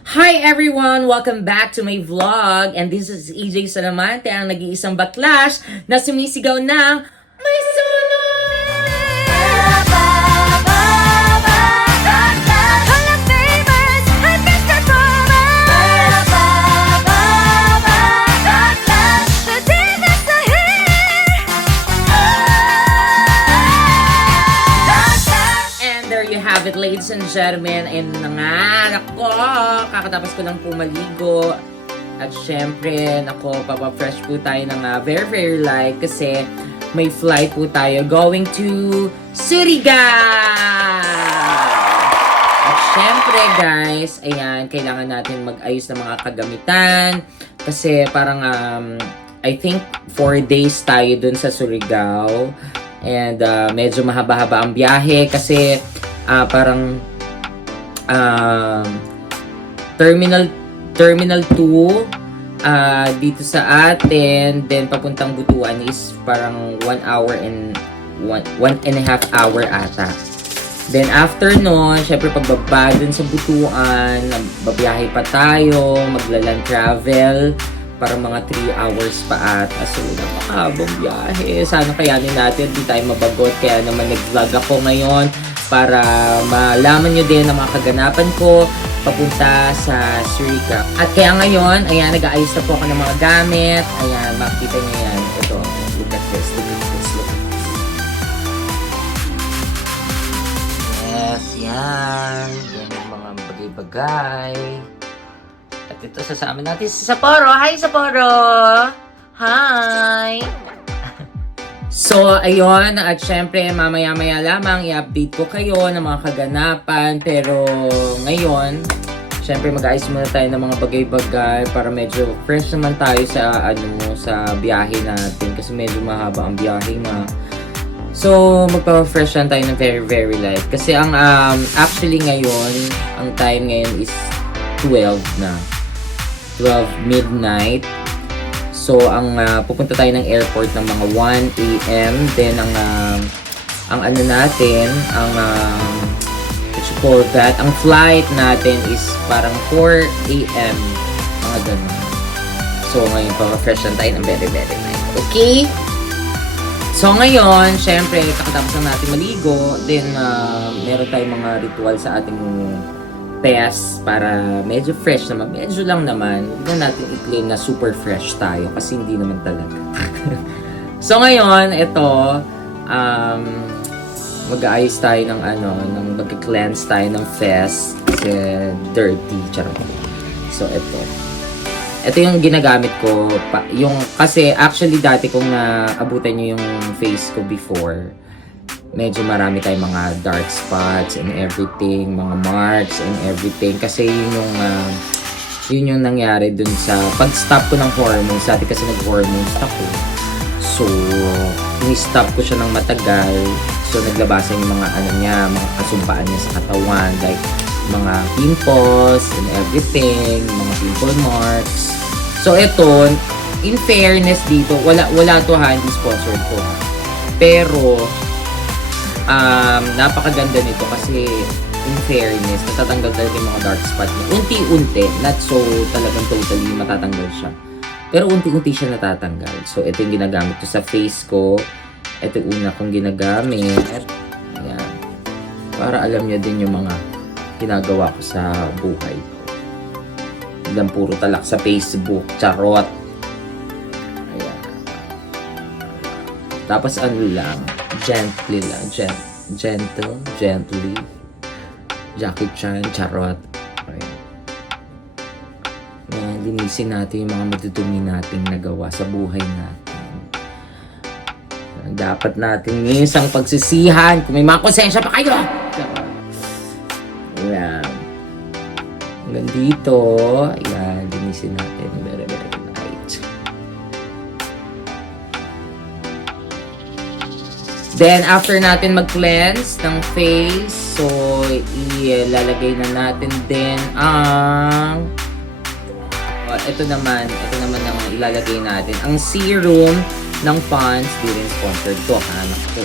Hi everyone! Welcome back to my vlog. And this is EJ Salamante, ang nag-iisang baklas na sumisigaw ng may sunog! Have it, ladies and gentlemen, and nanganak ko, kakatapos ko lang po maligo at syempre, nako, papafresh po tayo ng very light kasi may flight po tayo going to Surigao. At syempre guys, ayan, kailangan natin mag-ayos ng mga kagamitan kasi parang I think 4 days tayo dun sa Surigao and medyo mahaba-haba ang biyahe kasi parang Terminal 2 dito sa atin, then papuntang Butuan is parang 1 hour and 1.5 hour ata. Then after nun, syempre pagbaba dun sa Butuan, babiyahe pa tayo, maglaland travel para mga 3 hours pa ata. So, napakahabang biyahe. Sana kayanin natin, di tayo mabagot. Kaya naman nag-vlog ako ngayon para malaman nyo din ang mga kaganapan ko papunta sa Surigao. At kaya ngayon, ayan, nag-aayos na po ako ng mga gamit. Ayan, makikita nyo yan. Ito, look at this, look at this, look at this. Yes, yan. Yan yung mga bagay-bagay. At ito, sasama natin si Sapporo. Hi, Sapporo! Hi! So, ayun, at syempre, mamaya-maya lamang i-update ko kayo ng mga kaganapan. Pero ngayon, syempre mag-ayos muna tayo ng mga bagay-bagay para medyo fresh naman tayo sa, sa biyahe natin. Kasi medyo mahaba ang biyahe nga. So, magpa-fresh lang tayo ng very light. Kasi ang, actually ngayon, ang time ngayon is 12 na. 12 midnight. So, ang pupunta tayo ng airport ng mga 1 a.m. Then, ang ano natin, ang, what you call that, ang flight natin is parang 4 a.m. Mga ganun. So, ngayon, pa-fresh lang tayo ng very night. Okay? So, ngayon, syempre, kakatapos lang natin maligo. Then, meron tayong mga ritual sa ating test para medyo fresh naman. Medyo lang naman. Hindi na natin i-claim na super fresh tayo kasi hindi naman talaga. So ngayon, ito, mag-aayos tayo ng mag-cleanse tayo ng face kasi dirty. Charot. So ito. Ito yung ginagamit ko. Kasi actually dati kung naabutan nyo yung face ko before, medyo marami tayong mga dark spots and everything, mga marks and everything. Kasi yun yung nangyari dun sa pag-stop ko ng hormones. Dati kasi nag-hormones ako. So, ni-stop ko siya ng matagal. So, naglabasan yung mga mga kasumpaan niya sa katawan. Like, mga pimples and everything, mga pimple marks. So, ito, in fairness dito, wala to hindi sponsored ko. Pero, napakaganda nito kasi in fairness, natatanggal talaga yung mga dark spot niya. Unti-unti, not so talagang totally matatanggal siya. Pero unti-unti siya natatanggal. So, ito yung ginagamit ko sa face ko. Ito yung una kong ginagamit. Ayan. Para alam niyo din yung mga ginagawa ko sa buhay ko. Hindi puro talak sa Facebook. Charot. Ayan. Tapos lang, gently lang. Gently. Jackie Chan, charot. Ayan. Linisin natin yung mga madudumi nating nagawa sa buhay natin. Dapat natin isang pagsisihan kung may mga konsensya pa kayo. Ayan. Hanggang dito. Ayan, linisin natin. Very light. Then, after natin mag-cleanse ng face, so, ilalagay na natin din ang ito naman ang ilalagay natin. Ang serum ng Pond's, di rin sponsored to. Hanap ko.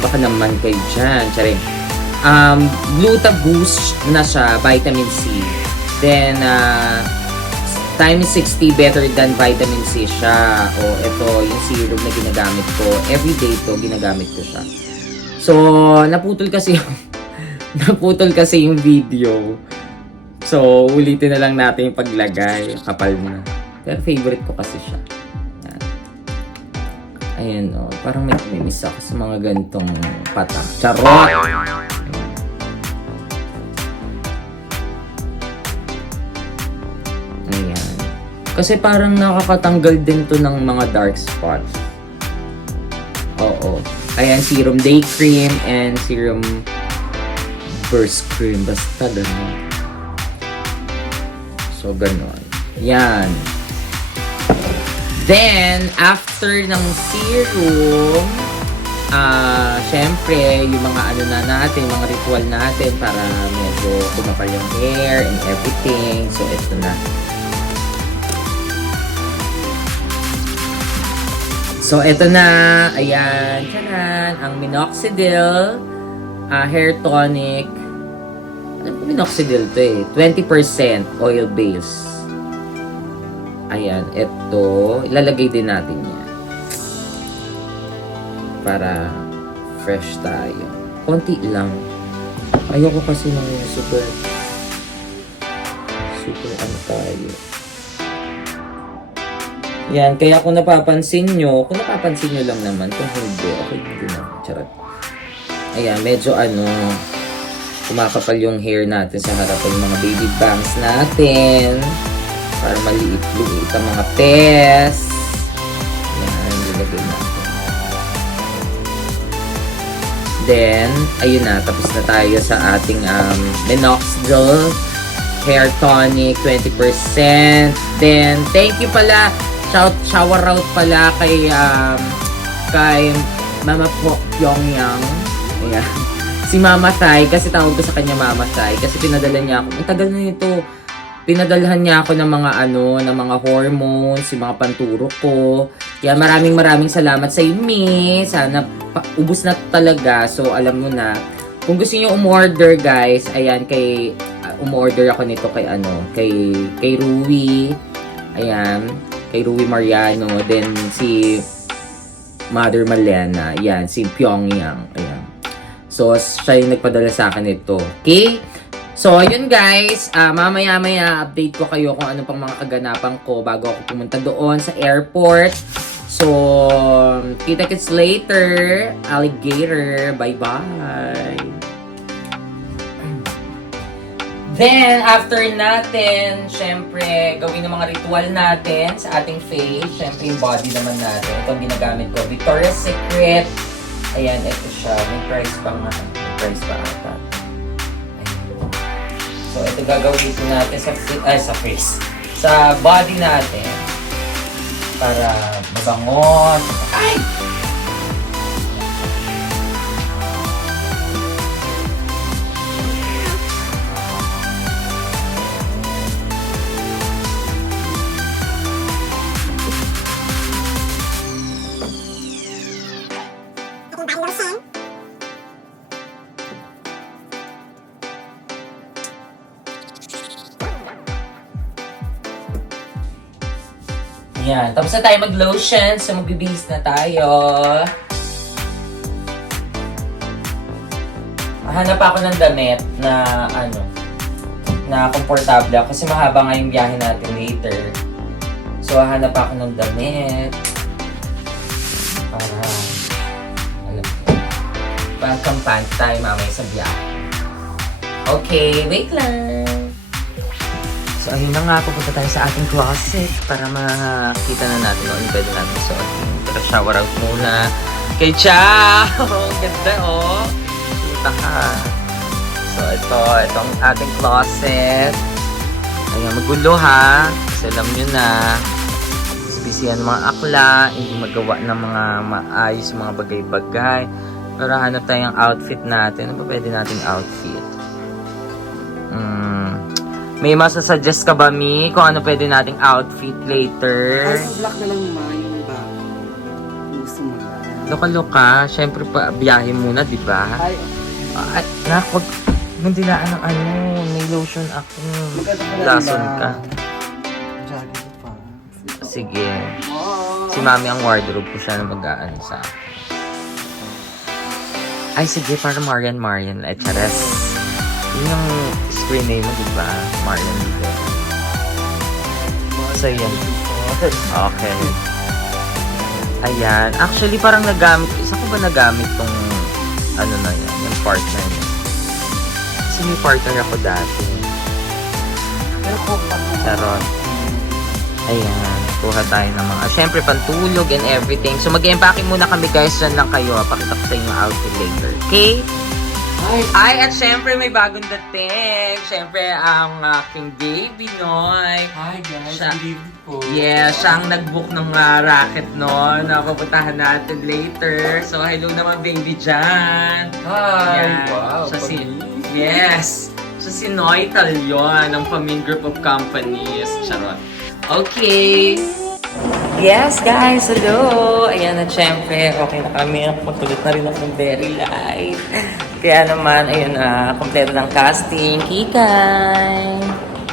Baka naman kayo dyan. Charing. Gluta Boost na siya, vitamin C. Then, times 60 better than vitamin C siya. O, ito, yung serum na ginagamit ko. Everyday to, ginagamit ko siya. So, naputol kasi yung video. So, ulitin na lang natin yung paglagay. Kapal na. Pero favorite ko kasi siya. Yan. Ayan, o. Parang may miss ako sa mga ganitong patak. Charot! Ayan. Kasi parang nakakatanggal din to ng mga dark spots. Oo. Ayan, serum day cream and serum burst cream. Basta ganun. So, ganun. Yan. Then, after ng serum, syempre, yung mga ano na natin, mga ritual natin para medyo kumapal yung hair and everything. So, ito na. So, ito na. Ayan. Tcharan! Ang Minoxidil hair tonic. Ano po Minoxidil to eh? 20% oil base. Ayan. Ito. Ilalagay din natin yan. Para fresh tayo. Konti lang. Ayoko kasi ng super ano tayo. Yan, kaya kung napapansin nyo lang naman, kung hindi, okay, hindi na. Charot. Ayan, medyo kumakapal yung hair natin sa harapan, yung mga baby bangs natin. Para maliit-liit ang mga pes. Yan, nilagay natin. Then, ayun na, tapos na tayo sa ating Minoxidil hair tonic, 20%. Then, thank you pala. Shower out pala kay Mama Pyongyang. Ayan. Si Mama Thai, kasi tawag ko sa kanya Mama Thai, kasi pinadala niya ako. Ang tagal na nito. Pinadalhan niya ako ng mga hormones, yung mga panturo ko. Kaya maraming salamat sa iyo, Miss. Sana ubos na talaga. So, alam mo na. Kung gusto niyo umorder, guys, ayan, umorder ako nito kay Rui. Ayan. Kay Rui Mariano, then si Mother Malena, yan, si Pyongyang, ayan. So, siya yung nagpadala sa akin ito, okay? So, yun guys, mamaya update ko kayo kung ano pang mga kaganapan ko bago ako pumunta doon sa airport. So, kita-kits later, alligator, bye-bye! Then, after natin, syempre, gawin ng mga ritual natin sa ating face. Syempre, yung body naman natin. Ito ang ginagamit ko. Victoria's Secret. Ayan, ito siya. May price pa nga. May price pa ata. Ayan. So, ito gagawin natin sa face. Sa body natin. Para mabangon. Ay! Yan. Tapos na tayo mag-lotion. So, magbibihis na tayo. Hanap ako ng damit na na komportable ako kasi mahaba nga yung biyahe natin later. So, hanap ako ng damit para kampante tayo mamaya sa biyahe. Okay, wait lang. So, ayun na nga, pupunta tayo sa ating closet para makita na natin kung ano pwede natin suotin. Pero shower out muna kay Cha! Ang ganda, oh! Kita ka. So, itong ating closet. Ayan, magulo ha. Kasi alam nyo na, busy-busy ng mga akla, hindi magawa ng mga maayos, mga bagay-bagay. Pero hanap tayong outfit natin. Ano ba pwede nating outfit? May masasuggest ka ba, Mi? Kung ano pwede nating outfit later? Ay, black na lang ma, yung bag. Gusto mo na. Loka-loka. Siyempre pa, biyahe muna, di ba? Ay, At wag mandilaan ng ano, may lotion ako. Lason ka. Jogging pa. Sige. Si mami ang wardrobe ko siya na mag-aano sa akin. Ay, sige, para Marian Lechares. Yun yung screen name mo, diba? Marian Lechares. So, yan. Okay. Ayan. Actually, parang nagamit. Isa ko ba nagamit tong ano na yan? Yung partner niya. Kasi may partner ako dati. Pero po pa. Charot. Ayan. Kuha tayo ng mga, syempre, pantulog and everything. So, mag-empacking muna kami, guys. Dyan lang kayo. Pakita ko sa inyo yung outfit later. Okay? Ay, at syempre, may bagong dating. Syempre, ang aking baby, Noy. Hi guys, Siya- good evening po. Yeah, siyang nag-book ng racket, no? Na pupuntahan natin later. So, hello naman, baby, dyan. Hi! Yan. Wow, Siya si, pamilya. yes. Siya si Noy Talyon ng Pamin Group of Companies. Charot. Okay. Yes, guys. Hello. Ayan na, syempre. Okay na kami. Pagkulit na rin ako ng very light. Kaya naman, ayun na. Kompleto ng casting. Kikay.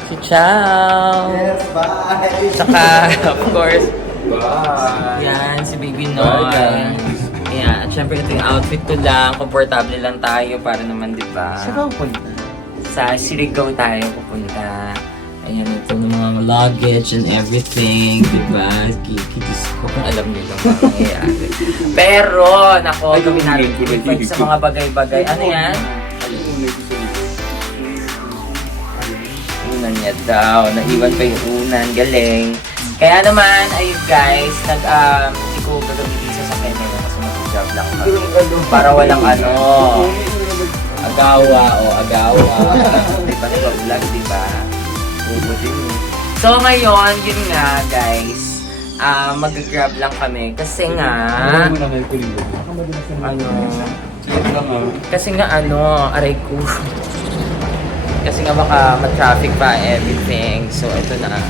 Si Chow. Yes, bye! Saka, of course, Bye! yan, si Baby Bye, Noy. guys. Ayan, at syempre ito yung outfit ko lang. Komportable lang tayo para naman, di ba? Saan ka punta? Sa Surigao tayo pupunta. Ayan, ito ng mga luggage and everything, di ba? Kikidis ko kung alam niyo lang ang nangyayari. Pero, nako, gawin natin i-reflect sa mga bagay-bagay. Ano yan? Unan niya daw. Naiwan pa yung unan. Galing. Kaya naman, ayun guys, hindi ko gagamitin sa sakyan ngayon kasi mag-job lang kami. Para walang ano, agawa o agawa. Diba nag-vlog, diba? So ngayon, yun nga guys, mag-grab lang kami kasi nga, aray ko. Kasi nga baka ma-traffic pa everything. So ito na.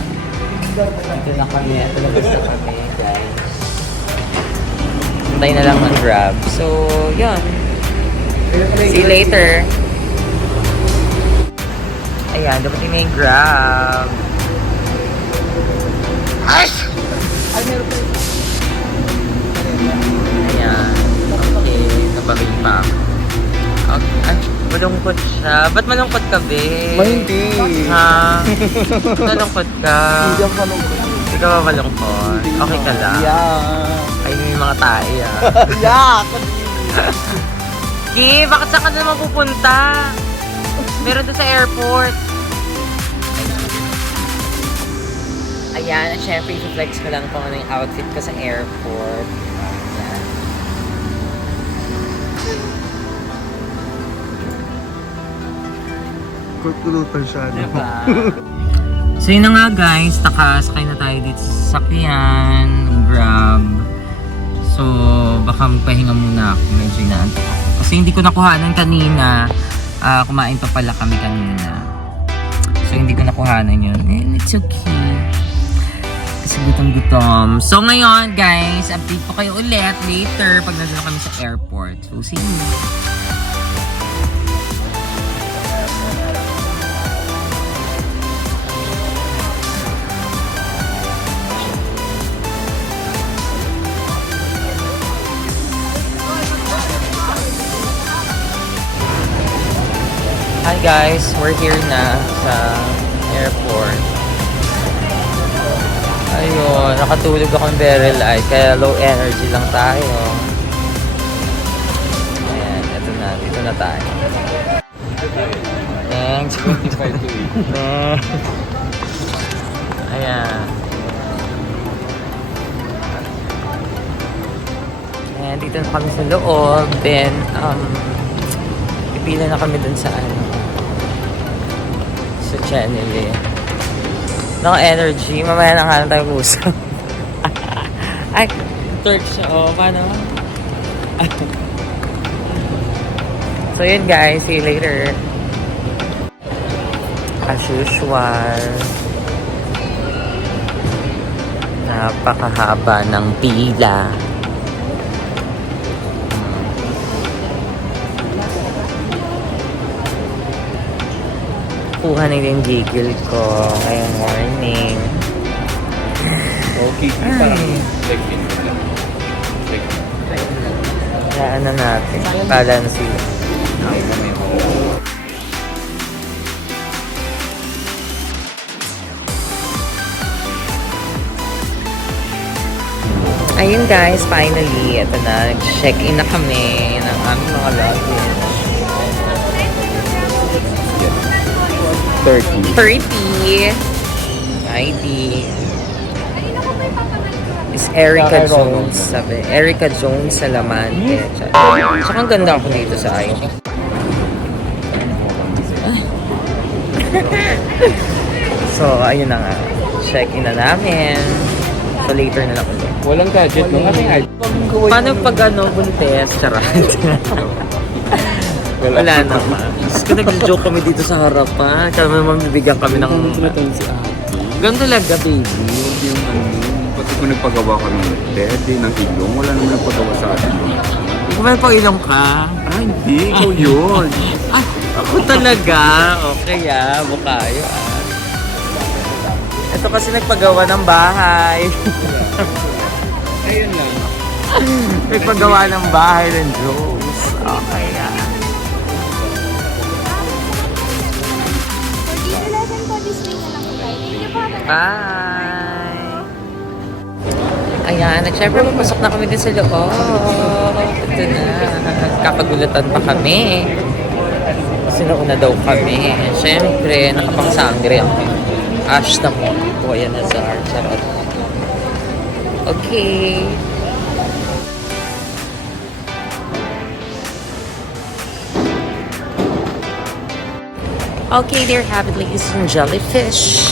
Ito na kami. Ito na basta kami guys. Hintay na lang ng grab. So, yun. See you later. Ayan, dapat na yung grab. Ay, meron pa. Ayan. Okay, nabaril pa ako. Okay. Ay, malungkot siya. Ba't malungkot ka, be? Hindi! Ha? Malungkot ka? Hindi ako malungkot. Hindi ka ba malungkot? Okay ka lang? Yeah! Ay, may mga tae ah. Yeah! Ki, bakit saan ka na naman pupunta? Meron doon sa airport. Ayan, at syempre, i-flex ko lang kung ano yung outfit ko sa airport. Ayan. Kulutan siya, no? Diba? So yun na nga guys, nakasakay na tayo dito sa sakyan, Grab. So baka magpahinga muna ako, medyo inaantok ako. Kasi hindi ko nakuhanan kanina, kumain pa pala kami kanina. So hindi ko nakuhanan yun, and it's okay. Kasi gutom-gutom. So ngayon guys, update ko kayo ulit later pag nandun kami sa airport. So see you. Hi guys, we're here na sa airport. Ayun, nakatulog akong very light, kaya low energy lang tayo. Ayan, eto na, dito na tayo. Thanks. Ayan. Ayan, dito na kami sa loob. Then, pipila na kami dun sa sa channel eh. Naka-energy. Mamaya na nga lang tayo usap. Ay, Turk siya. Oh, paano? So yun guys, see you later. As usual, napakahaba ng pila. nakuha na yung gigil ko ngayong morning. Okay, parang check-in ko lang. Check-in. Kaya ano natin, balance yun. Okay, kami home. Ayun guys, finally, ito na, nag-check-in na kami ng aming mga luggage. 30. 30 ID is Erica Jones, sabi. Erica Jones sa Lamante. Tsaka ang ganda ako dito sa ID. So, ayun na nga. Check-in na namin. So, later na lang ulit. Walang gadget mo. Paano pag buntes? Charot. Wala naman. Kasi nag-joke kami dito sa harapan. Kami naman bibigyan kami ng... si ate. Ganun talaga, baby. Yung pati ko nagpagawa ka ng dede, ng ilong, wala naman nagpagawa sa atin. Kung may pag-ilong ka, Hindi, ikaw yun. ako talaga. Okay bukayo Ito kasi nagpagawa ng bahay. Ayun lang. Nagpagawa ng bahay ng Jones. Okay Bye! Ayan, at syempre papasok na kami din sa loob. Ito na. Kapagulatan pa kami. Kasi nauna daw kami. Syempre, nakapangsangre ako. Ash na mo. Kuya Nazar. Charot. Okay. Okay, there have it, ladies and jellyfish.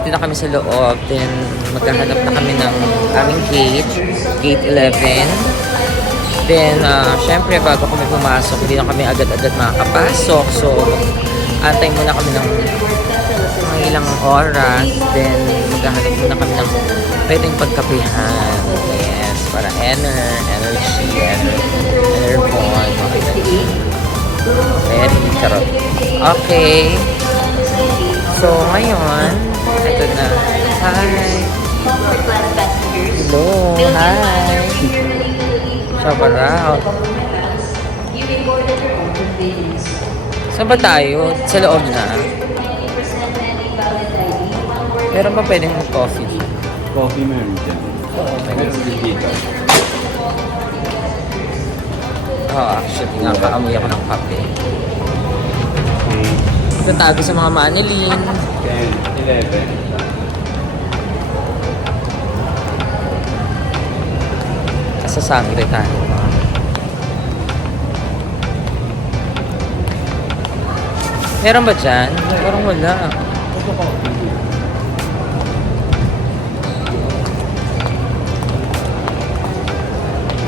Dito na kami sa loob. Then, maghahanap na kami ng aming gate. Gate 11. Then, syempre, bago kami pumasok, hindi na kami agad-agad makakapasok. So, antay muna kami ng mga ilang oras. Then, maghahanap muna kami ng pwedeng pagkapihan. Yes, para energy, enervon, mga ganyan. Very charot. Okay. So, ngayon, ito na. Hi. Hello. Hi. Shabarao. Saan ba tayo? Sa loob na. Meron ba pwedeng mag-coffee? Coffee meron dyan. Meron din dito. Actually, nakaamoy ako ng kape. Okay. Tatago sa mga manilin. 10, 11. Kasasangre tayo. Meron ba dyan? Parang wala.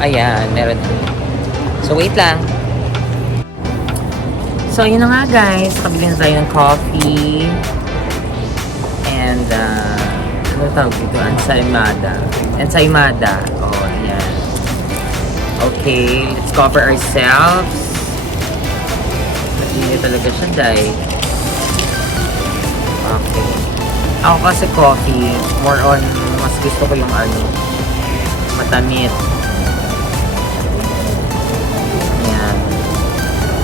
Ayan, meron. So, wait lang. So, yun na nga guys. Nakabili na tayo ng coffee. And, ano tawag dito? Ensaymada. Oh, ayan. Okay, let's cover ourselves. Hindi talaga siya, day. Okay. Ako kasi coffee, more on, mas gusto ko yung matamit. Ayan.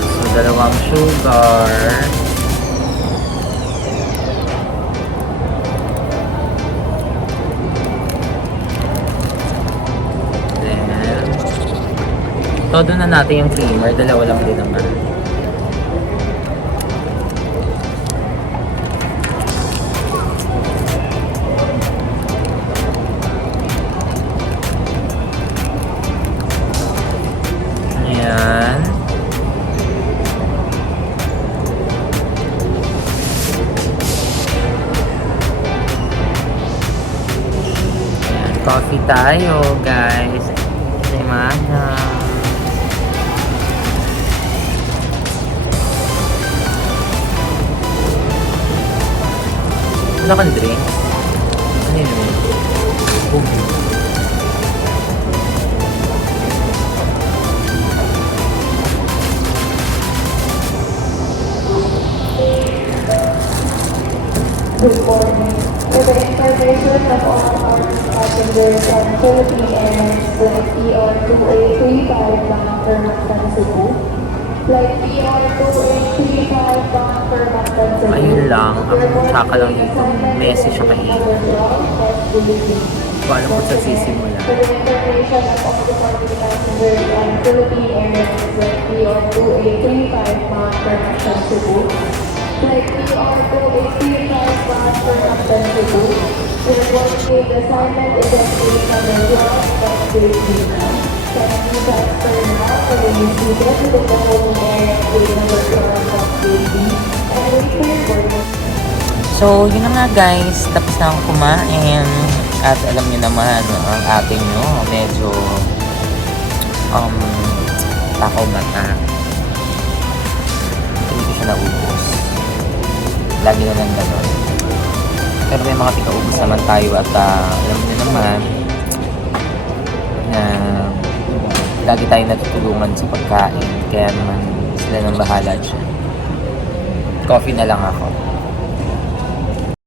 So, dalawang sugar. Then, todo na natin yung creamer. Dalawa lang din naman. Ayan. Ayan, coffee tayo, guys. Semana. Wala kang drink? Ano yun? Okay. Good morning. For the information of all our passengers on Philippine Airlines Flight ER2835 bound for Mactan, Cebu. Flight ER2835 bound for Mactan, Cebu. Ayun lang, ang tsaka lang dito, message siya kay Ian. Paano po sa sisimula? For the information of all departing passengers on Philippine Airlines Flight ER2835 bound for Mactan, Cebu. Flight ER2835 bound for Mactan, Cebu. Your boarding assignment is at 800 Can you transfer now for the new seated to the following area at 800 and wait for your boarding. So, yun na nga guys, tapos na akong kumain. At alam niyo naman, ang atin nyo, medyo takaw mata. Hindi ko siya naubos. Lagi na lang gano'n. Pero may mga tika-ubos naman tayo at alam niyo naman na lagi tayo natutulungan sa pagkain. Kaya naman sila nang bahala dyan. Coffee na lang ako.